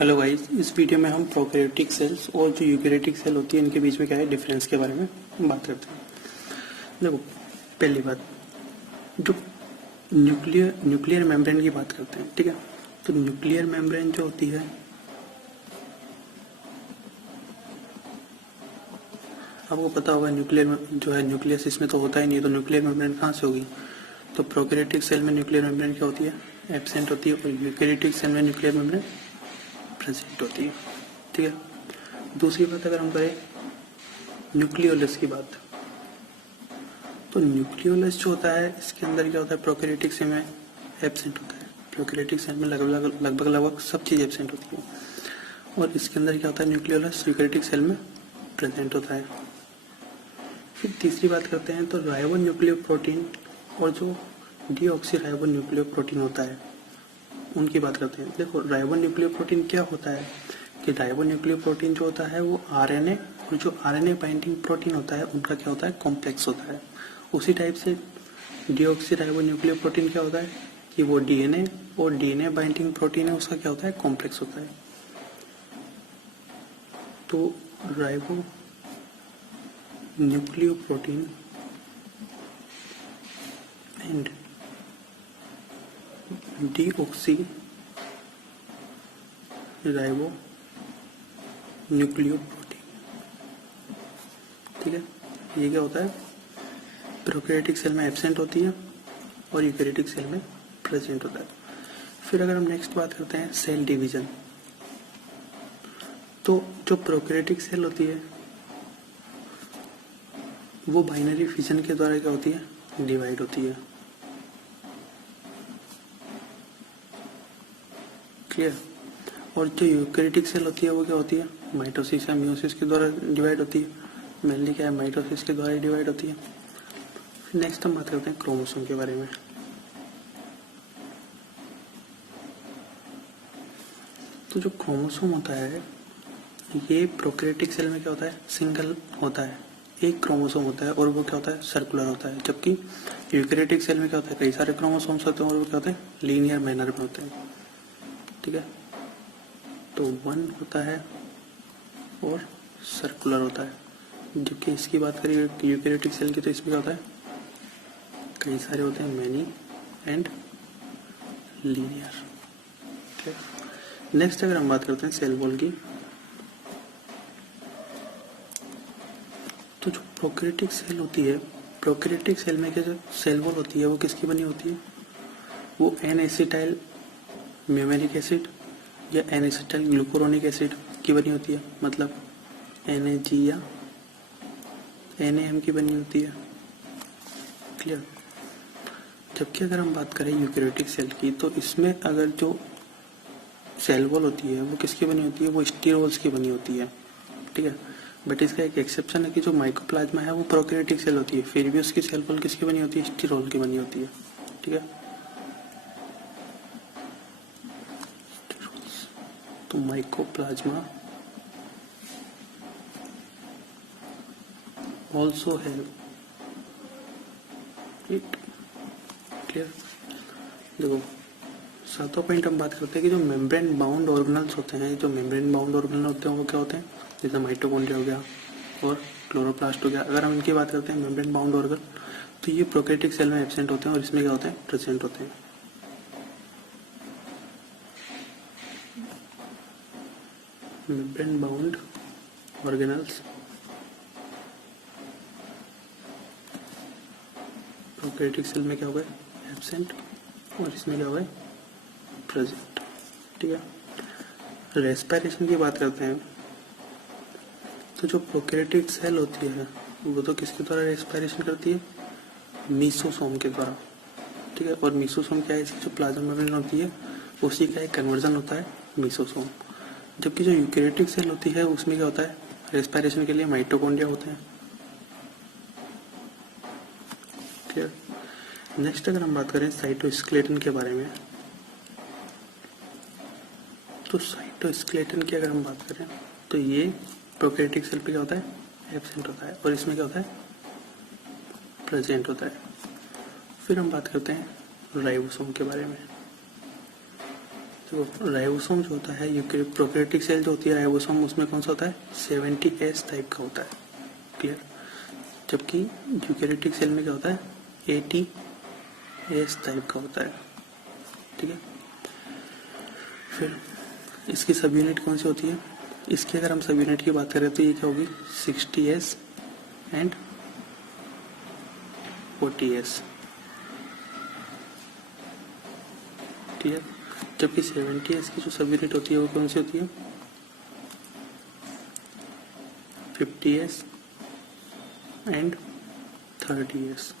Hello guys, इस video में हम प्रोकैरियोटिक सेल्स और जो यूकैरियोटिक सेल होती है इनके बीच में क्या है डिफरेंस के बारे में बात करते हैं। देखो, पहली बात जो न्यूक्लियर मेम्ब्रेन की बात करते हैं, ठीक है। तो न्यूक्लियर मेम्ब्रेन जो होती है, आपको पता होगा न्यूक्लियर जो है न्यूक्लियस इसमें तो होता ही नहीं है, तो न्यूक्लियर मेम्ब्रेन कहाँ से होगी। तो प्रोकैरियोटिक सेल में न्यूक्लियर मेम्ब्रेन क्या होती है, एब्सेंट होती है, और यूकैरियोटिक सेल में न्यूक्लियर मेम्ब्रेन प्रेजेंट होती है, ठीक है। दूसरी बात अगर हम करें न्यूक्लियोलस की बात, तो न्यूक्लियोलस जो होता है इसके अंदर क्या होता है, प्रोकैरियोटिक सेल में एब्सेंट होता है। प्रोकैरियोटिक सेल में लगभग सब चीज एब्सेंट होती है, और इसके अंदर क्या होता है, न्यूक्लियोलस यूकैरियोटिक सेल में प्रेजेंट होता है। फिर तीसरी बात करते हैं तो राइबोन्यूक्लियोप्रोटीन और जो डीऑक्सीराइबोन्यूक्लियोप्रोटीन होता है उनकी बात करते हैं। देखो, राइबोन्यूक्लियोप्रोटीन क्या होता है कि राइबोन्यूक्लियोप्रोटीन जो होता है वो आरएनए और जो आरएनए बाइंडिंग प्रोटीन होता है उनका क्या होता है, कॉम्प्लेक्स होता है। उसी टाइप से डीऑक्सीराइबोन्यूक्लियोप्रोटीन क्या होता है कि वो डीएनए और डीएनए बाइंडिंग प्रोटीन है, उसका क्या होता है, कॉम्प्लेक्स होता है। तो ribo nucleoprotein and deoxy ribo nucleoprotein, ठीक है। ये क्या होता है, प्रोकैरियोटिक सेल में एब्सेंट होती है और यूकैरियोटिक सेल में प्रेजेंट होता है। फिर अगर हम नेक्स्ट बात करते हैं सेल डिवीजन, तो जो प्रोकैरियोटिक सेल होती है वो बाइनरी फिजन के द्वारा क्या होती है, डिवाइड होती है, क्लियर। और जो यूकैरियोटिक सेल होती है वो क्या होती है, माइटोसिस या मियोसिस के द्वारा डिवाइड होती है। मेनली क्या है, माइटोसिस के द्वारा डिवाइड होती है। फिर नेक्स्ट हम बात करते हैं क्रोमोसोम के बारे में। तो जो क्रोमोसोम होता है ये प्रोकैरियोटिक सेल में क्या होता है, सिंगल होता है, एक क्रोमोसोम होता है, और वो क्या होता है, सर्कुलर होता है। जबकि यूकैरियोटिक सेल में क्या होता है, कई सारे क्रोमोसोम्स होते हैं और वो क्या होते हैं, लीनियर मैनर में होते हैं, ठीक है। तो वन होता है और सर्कुलर होता है। जबकि इसकी बात करें यूकैरियोटिक सेल की, तो इसमें क्या होता है, कई सारे होते हैं, मैनी एंड लीनियर, ठीक है। नेक्स्ट अगर हम बात करते हैं सेल वॉल की, तो जो प्रोकैरियोटिक सेल होती है, प्रोकैरियोटिक सेल में क्या जो सेल वॉल होती है वो किसकी बनी होती है, वो एन एसिटाइल म्यूमेरिक एसिड या एन एसिटाइल ग्लूकुरोनिक एसिड की बनी होती है, मतलब NaG या NaM की बनी होती है, क्लियर। जबकि अगर हम बात करें यूकैरियोटिक सेल की, तो इसमें अगर जो सेल वॉल होती है वो किसकी बनी होती है, वो स्टीरोल्स की बनी होती है, ठीक है। बट इसका एक एक्सेप्शन है कि जो माइकोप्लाज्मा है वो प्रोकैरियोटिक सेल होती है, फिर भी उसकी सेल वॉल किसकी बनी होती है, स्टीरोल की बनी होती है, ठीक है। तो mycoplasma also have it, clear. देखो, सातों पॉइंट हम बात करते हैं कि जो मेम्ब्रेन बाउंड ऑर्गेनल्स होते हैं, जो मेम्ब्रेन बाउंड ऑर्गेनल होते हैं वो क्या होते हैं, जैसे माइटोकॉन्ड्रिया हो गया और क्लोरोप्लास्ट हो गया। अगर हम इनकी बात करते हैं मेम्ब्रेन बाउंड ऑर्गन, तो ये प्रोकैरियोटिक सेल में एब्सेंट होते हैं और इसमें क्या होते हैं, प्रेजेंट होते हैं। Membrane bound organelles prokaryotic cell में क्या हो गए, एब्सेंट, और इसमें क्या हो गए, प्रेजेंट, ठीक है। रेस्पिरेशन की बात करते हैं, तो जो प्रोकैरियोटिक सेल होती है वो तो किसके द्वारा रेस्पिरेशन करती है, मीसोसोम के द्वारा, ठीक है। और मीसोसोम क्या है, इसकी जो प्लाज्मा मेम्ब्रेन होती है उसी का एक कन्वर्जन होता है मीसोसोम। जबकि जो यूकैरियोटिक सेल होती है उसमें क्या होता है, रेस्पिरेशन के लिए माइटोकॉन्ड्रिया होते हैं, क्लियर। नेक्स्ट अगर हम बात करें साइटोस्केलेटन के बारे में, तो साइटोस्केलेटन की अगर हम बात करें तो ये प्रोकैरियोटिक सेल पे क्या होता है, एब्सेंट होता है, और इसमें क्या होता है, प्रेजेंट होता है। फिर हम बात करते हैं राइबोसोम के बारे में। तो राइबोसोम जो होता है प्रोकैरियोटिक सेल जो होती है राइबोसोम, उसमें कौन सा होता है 70S टाइप का होता है, क्लियर। जबकि यूकैरियोटिक सेल में क्या होता है 80S टाइप का होता है, ठीक है। फिर इसकी सब यूनिट कौन सी होती है, इसकी अगर हम सब यूनिट की बात करें तो ये क्या होगी 60S एंड 40S, क्लियर। जबकि 70S की जो सब यूनिट होती है वो कौन सी होती है 50S एंड 30S,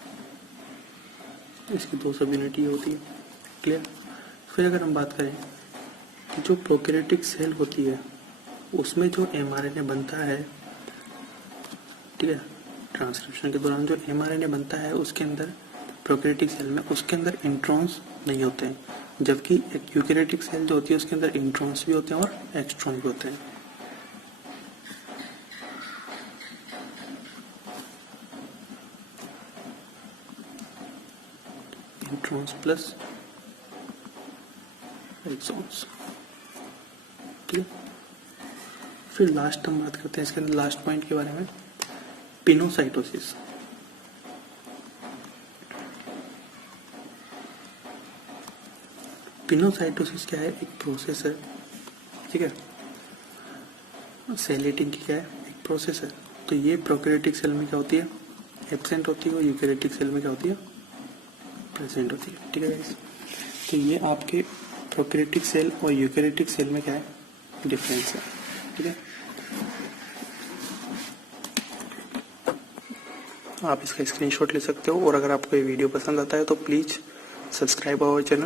इसकी दो सब यूनिट ये होती है, क्लियर। फिर अगर हम बात करें कि जो प्रोकैरियोटिक सेल होती है उसमें जो mRNA बनता है, ठीक है, ट्रांसक्रिप्शन के दौरान जो mRNA बनता है उसके अंदर प्रोकैरियोटिक सेल में उसके अंदर इंट्रॉन्स नहीं होते हैं, जबकि एक यूकैरियोटिक सेल जो होती है उसके अंदर इंट्रॉन्स भी होते हैं और एक्सट्रॉन भी होते हैं। इंट्रॉन्स प्लस एक्सॉन्स, ठीक है। फिर लास्ट हम बात करते हैं इसके अंदर लास्ट पॉइंट के बारे में, पिनोसाइटोसिस। पिनोसाइटोसिस क्या है, एक प्रोसेस है, ठीक है। सेल एटिंग की क्या है, एक प्रोसेस है। तो ये प्रोकैरियोटिक सेल में क्या होती है एब्सेंट होती है और यूकैरियोटिक सेल में क्या होती है प्रेजेंट होती है, ठीक है गाइस। तो ये आपके प्रोकैरियोटिक सेल और यूकैरियोटिक सेल में क्या है डिफरेंस है, ठीक है। आप इसका स्क्रीनशॉट ले सकते हो और अगर आपको ये वीडियो पसंद आता है तो प्लीज सब्सक्राइब आवर चैनल।